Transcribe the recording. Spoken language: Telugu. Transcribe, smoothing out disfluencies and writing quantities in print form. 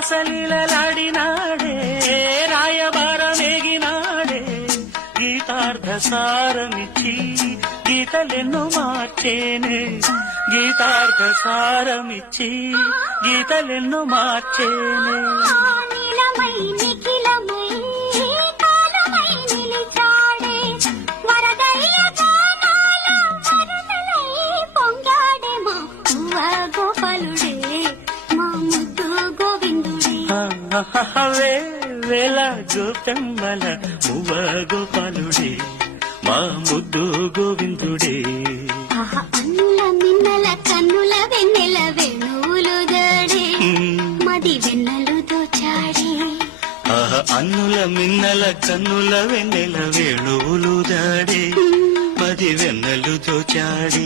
రాసలీలలాడినాడే రాయబారమేగినాడే గీతార్థ సారమిచ్చి గీతలెన్నో మార్చేనే గీతార్థ సారమిచ్చి గీతలెన్నో మార్చేనే నీలమై నిఖిలమై కాలమై నిలిచాడే వరదయ్య గానాల వరదలై పొంగాడే మా పువ్వ గోపాలుడే మా ముద్దు గోవిందుడే వేల గోపెమ్మల మువ్వ గోపాలుడే మా ముద్దు గోవిందుడే అన్నుల మిన్నల కన్నుల వెన్నెల వేణువులు దాడే మది వెన్నెలు దోచాడే అన్నుల మిన్నల కన్నుల వెన్నెల వేణువులు దాడే మది వెన్నెలు దోచాడే